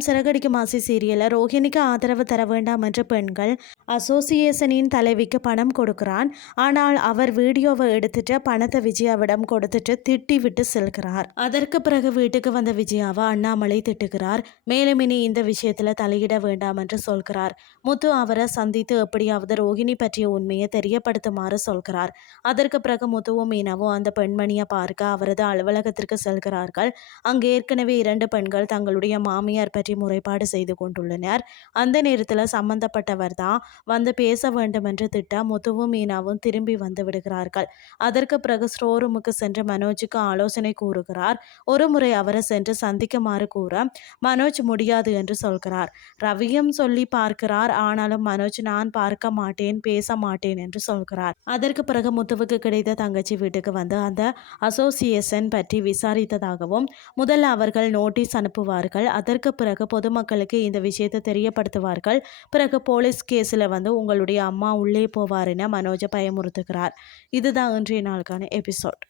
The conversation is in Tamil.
வாரம் சிறகடிக்கும் ஆசை சீரியலில் ரோஹிணிக்கு ஆதரவு தர வேண்டாம் என்ற பெண்கள் அசோசியேஷனின் தலைவிக்கு பணம் கொடுக்கிறான். ஆனால் அவர் வீடியோவை எடுத்துட்டு பணத்தை விஜயாவிடம் கொடுத்துட்டு திட்டி விட்டு செல்கிறார். அதற்கு பிறகு வீட்டுக்கு வந்த விஜயாவை அண்ணாமலை திட்டுகிறார். மேலும் இனி இந்த விஷயத்துல தலையிட வேண்டாம் என்று சொல்கிறார். முத்து அவரை சந்தித்து எப்படியாவது ரோஹிணி பற்றிய உண்மையை தெரியப்படுத்துமாறு சொல்கிறார். அதற்கு பிறகு முத்துவும் மீனாவும் அந்த பெண்மணியை பார்க்க அவரது அலுவலகத்திற்கு செல்கிறார்கள். அங்கு ஏற்கனவே 2 பெண்கள் தங்களுடைய மாமியார் பற்றி முறைப்பாடு செய்து கொண்டுள்ளனர். அந்த நேரத்தில் சம்பந்தப்பட்டவர் தான் வந்து பேச வேண்டும் என்று திட்ட முத்துவும் மீனாவும் திரும்பி வந்து விடுகிறார்கள். அதற்கு பிறகு ஸ்டோரூமுக்கு சென்று மனோஜுக்கு ஆலோசனை கூறுகிறார். ஒரு முறை அவரை சென்று சந்திக்குமாறு கூற மனோஜ் முடியாது என்று சொல்கிறார். ரவியும் சொல்லி பார்க்கிறார். ஆனாலும் மனோஜ் நான் பார்க்க மாட்டேன், பேச மாட்டேன் என்று சொல்கிறார். அதற்கு பிறகு முத்துவுக்கு கிடைத்த தங்கச்சி வீட்டுக்கு வந்து அந்த அசோசியேஷன் பற்றி விசாரித்ததாகவும் முதல்ல அவர்கள் நோட்டீஸ் அனுப்புவார்கள். அதற்கு பிறகு பொதுமக்களுக்கு இந்த விஷயத்தை தெரியப்படுத்துவார்கள். பிறகு போலீஸ் கேஸில் வந்து உங்களுடைய அம்மா உள்ளே போவார் என மனோஜை பயமுறுத்துகிறார். இதுதான் இன்றைய நாளுக்கான எபிசோட்.